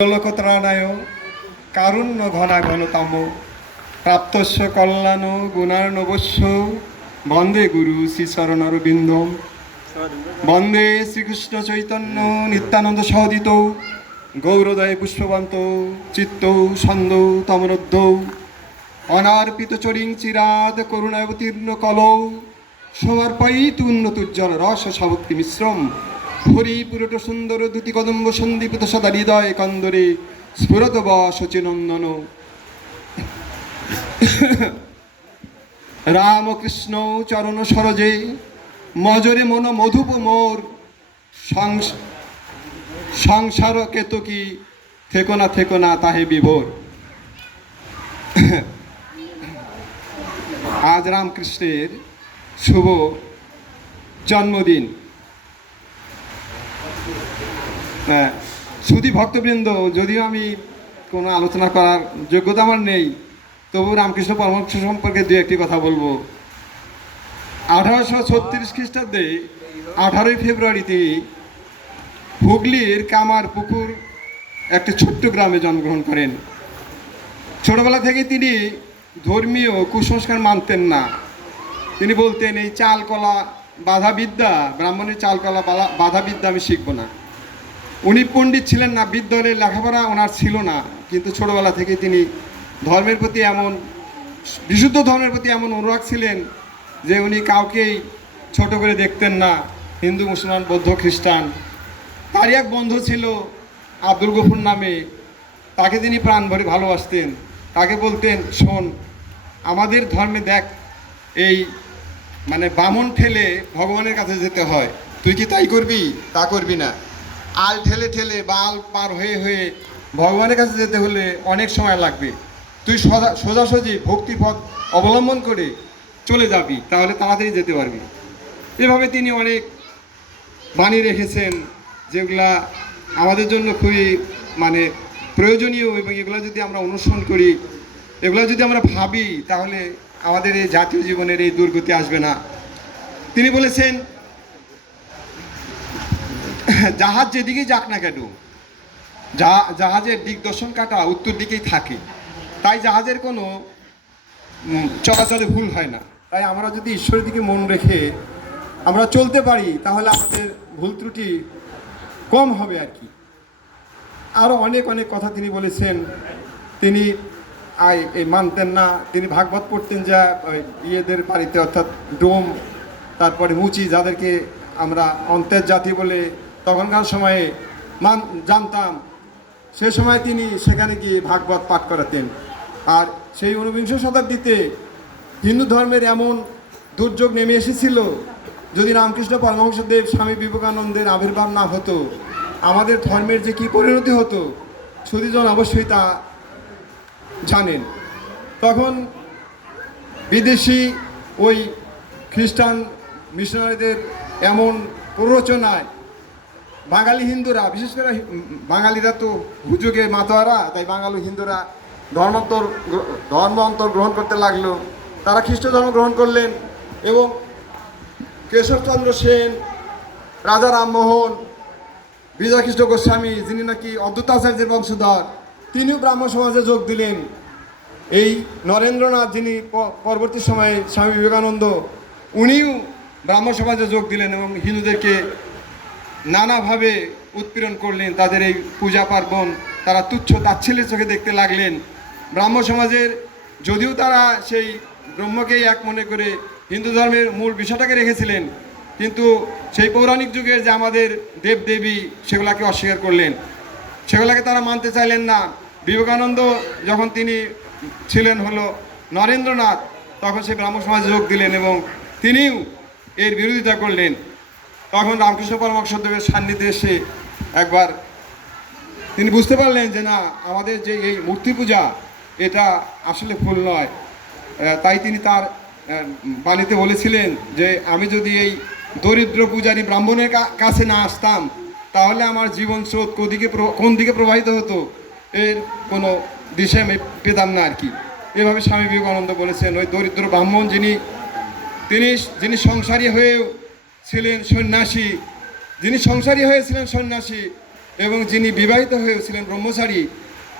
লোকত্রাণায় কারুণ্য ঘনা ঘনতম প্রাপ্তস্য কল্যাণ গুণার্ণবস্য বন্দে গুরু শ্রীচরণরবিন্দ বন্দে শ্রীকৃষ্ণ চৈতন্য নিত্যানন্দ সহদিত গৌরদয় পুষ্পবন্ত চিত্ত ছন্দ তমরুদ্ধ অনার্পিত চরিং চিরাদ করুণাবতীর্ণ কলৌ সমর্পয়িত উন্নতুজ্জ্বল রস সাভক্তি মিশ্রম হরিপুরট সুন্দর দ্যুতি কদম্ব সন্দীপিত সদা হৃদয় কন্দরে স্ফুরত বচিনন্দন রামকৃষ্ণ চরণ সরজে মজরে মন মধুপ মোর সংসার কেতকী থেকো না তাহে বিভোর। আজ রামকৃষ্ণের শুভ জন্মদিন। সুধী ভক্তবৃন্দ, যদিও আমি কোনো আলোচনা করার যোগ্যতা আমার নেই, তবু রামকৃষ্ণ পরমহংস সম্পর্কে দু একটি কথা বলবো। 1836 খ্রিস্টাব্দে 18ই ফেব্রুয়ারিতে হুগলির কামারপুকুর একটি ছোট্ট গ্রামে জন্মগ্রহণ করেন। ছোটবেলা থেকে তিনি ধর্মীয় কুসংস্কার মানতেন না। তিনি বলতেন, এই চাল কলা বাধা বিদ্যা, ব্রাহ্মণের চাল কলা বাধা বিদ্যা আমি শিখব না। উনি পণ্ডিত ছিলেন না, বিদ্যালয়ে লেখাপড়া ওনার ছিল না, কিন্তু ছোটবেলা থেকে তিনি ধর্মের প্রতি এমন বিশুদ্ধ ধর্মের প্রতি এমন অনুরাগ ছিলেন যে উনি কাউকেই ছোট করে দেখতেন না, হিন্দু মুসলমান বৌদ্ধ খ্রিস্টান। তারই এক বন্ধু ছিল আব্দুল গফুর নামে, তাকে তিনি প্রাণ ভরে ভালোবাসতেন। তাকে বলতেন, শোন, আমাদের ধর্মে দেখ, এই বামন ঠেলে ভগবানের কাছে যেতে হয়, তুই কি তাই করবি? তা করবি না। আল ঠেলে ঠেলে বা আল পার হয়ে হয়ে ভগবানের কাছে যেতে হলে অনেক সময় লাগবে। তুই সোজাসুজি ভক্তিপথ অবলম্বন করে চলে যাবি, তাহলে তাড়াতাড়ি যেতে পারবি। এভাবে তিনি অনেক বাণী রেখেছেন, যেগুলা আমাদের জন্য খুবই প্রয়োজনীয়, এবং এগুলো যদি আমরা অনুসরণ করি, এগুলো যদি আমরা ভাবি, তাহলে আমাদের এই জাতীয় জীবনের এই দুর্গতি আসবে না। তিনি বলেছেন, জাহাজ যেদিকেই যাক না কেন, জাহাজের দিগদর্শন কাটা উত্তর দিকেই থাকে, তাই জাহাজের কোনো চলাচলে ভুল হয় না। তাই আমরা যদি ঈশ্বরের দিকে মন রেখে আমরা চলতে পারি, তাহলে আমাদের ভুল ত্রুটি কম হবে আর কি। আরও অনেক অনেক কথা তিনি বলেছেন। তিনি মানতেন না, তিনি ভাগবত পড়তেন যা ইয়েদের বাড়িতে, অর্থাৎ ডোম, তারপরে মুচি, যাদেরকে আমরা অন্তের জাতি বলে তখনকার সময়ে জানতাম, সে সময় তিনি সেখানে গিয়ে ভাগবত পাঠ করাতেন। আর সেই 19বিংশ শতাব্দীতে হিন্দু ধর্মের এমন দুর্যোগ নেমে এসেছিল, যদি রামকৃষ্ণ পরমহংসদেব স্বামী বিবেকানন্দের আবির্ভাব না হতো, আমাদের ধর্মের যে কী পরিণতি হতো সুধীজন অবশ্যই তা জানেন। তখন বিদেশি ওই খ্রিস্টান মিশনারিদের এমন প্ররোচনায় বাঙালি হিন্দুরা, বিশেষ করে বাঙালিরা তো হুজুগে মাতোয়ারা, তাই বাঙালি হিন্দুরা ধর্মান্তর গ্রহণ করতে লাগলো। তারা খ্রিস্ট ধর্ম গ্রহণ করলেন, এবং কেশবচন্দ্র সেন, রাজা রামমোহন, বিজয়কৃষ্ণ গোস্বামী, যিনি নাকি অদ্বৈতাচার্যের বংশধর, তিনিও ব্রাহ্ম সমাজে যোগ দিলেন। এই নরেন্দ্রনাথ, যিনি পরবর্তী সময়ে স্বামী বিবেকানন্দ, উনিও ব্রাহ্ম সমাজে যোগ দিলেন এবং হিন্দুদেরকে নানাভাবে উৎপীড়ন করলেন। তাদের এই পূজা পার্বণ তারা তুচ্ছ তাচ্ছিল্যের চোখে দেখতে লাগলেন। ব্রাহ্ম সমাজের, যদিও তারা সেই ব্রহ্মকেই এক মনে করে হিন্দু ধর্মের মূল বিষয়টাকে রেখেছিলেন, কিন্তু সেই পৌরাণিক যুগের যে আমাদের দেবদেবী, সেগুলাকে অস্বীকার করলেন, সেগুলাকে তারা মানতে চাইলেন না। বিবেকানন্দ যখন তিনি ছিলেন নরেন্দ্রনাথ, তখন সেই ব্রাহ্ম সমাজে যোগ দিলেন এবং তিনিও এর বিরোধিতা করলেন। তখন রামকৃষ্ণ পরমহংসদেবের সান্নিধ্যে এসে একবার তিনি বুঝতে পারলেন যে না, আমাদের যে এই মূর্তি পূজা, এটা আসলে ভুল নয়। তাই তিনি তার বাণীতে বলেছিলেন যে আমি যদি এই দরিদ্র পূজারী ব্রাহ্মণের কাছে না আসতাম, তাহলে আমার জীবন স্রোত কোন দিকে প্রবাহিত হতো এর কোনো দিশা আমি পেতাম না আর কি। এভাবে স্বামী বিবেকানন্দ বলেছেন, ওই দরিদ্র ব্রাহ্মণ যিনি সংসারী হয়েও ছিলেন সন্ন্যাসী, যিনি সংসারী হয়েছিলেন সন্ন্যাসী, এবং যিনি বিবাহিত হয়েছিলেন ব্রহ্মচারী,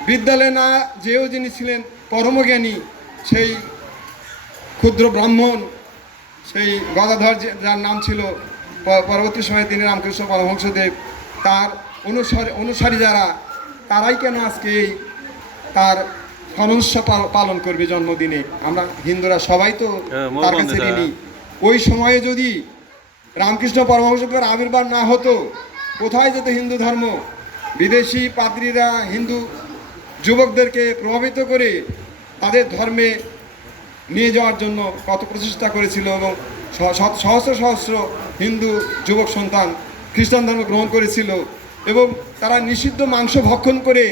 বিদ্যালয়ে না যেও যিনি ছিলেন পরমজ্ঞানী, সেই ক্ষুদ্র ব্রাহ্মণ, সেই গদাধর যার নাম ছিল, পরবর্তী সময়ে তিনি রামকৃষ্ণ পরমহংসদেব, তার অনুসারী যারা, তারাই কেন আজকে এই তার স্মরণোৎসব পালন করবে জন্মদিনে? আমরা হিন্দুরা সবাই তো তার কাছে ঋণী। ওই সময়ে যদি রামকৃষ্ণ পরমহংসদেবের আবির্ভাব না হতো, কোথায় যেত হিন্দু ধর্ম? বিদেশি পাদ্রীরা হিন্দু যুবকদেরকে প্রভাবিত করে তাদের ধর্মে নিয়ে যাওয়ার জন্য কত প্রচেষ্টা করেছিল, এবং সহস্র সহস্র হিন্দু যুবক সন্তান খ্রিস্টান ধর্ম গ্রহণ করেছিল, এবং তারা নিষিদ্ধ মাংস ভক্ষণ করে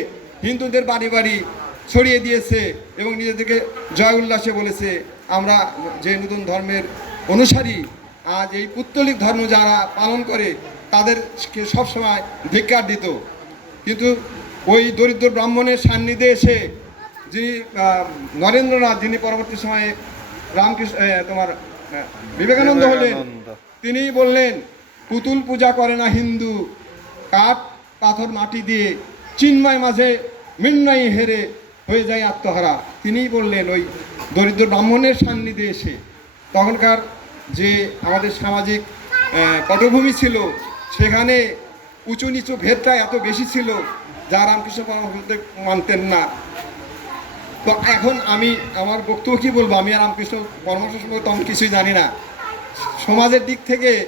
হিন্দুদের বাড়ি বাড়ি ছড়িয়ে দিয়েছে এবং নিজেদেরকে জয় উল্লাসে বলেছে আমরা যে নতুন ধর্মের অনুসারী। আজ এই পুত্তলিক ধর্ম যারা পালন করে তাদেরকে সবসময় ধিক্কার দিত। কিন্তু ওই দরিদ্র ব্রাহ্মণের সান্নিধ্যে এসে যিনি নরেন্দ্রনাথ, যিনি পরবর্তী সময়ে রামকৃষ্ণ বিবেকানন্দ হলেন, তিনি বললেন পুতুল পূজা করে না হিন্দু, কাঠ পাথর মাটি দিয়ে চিন্ময় মাঝে মৃন্ময়ী হেরে হয়ে যায় আত্মহারা। তিনিই বললেন ওই দরিদ্র ব্রাহ্মণের সান্নিধ্যে এসে। তখনকার যে আমাদের সামাজিক পটভূমি ছিল, সেখানে উঁচু নিচু ভেদটা এত বেশি ছিল যা রামকৃষ্ণ পরমহংসদেব মানতেন না। তো এখন আমি আমার বক্তব্য কী বলবো? আমি আর রামকৃষ্ণ পরমহংস সম্পর্কে তেমন কিছুই জানি না। সমাজের দিক থেকে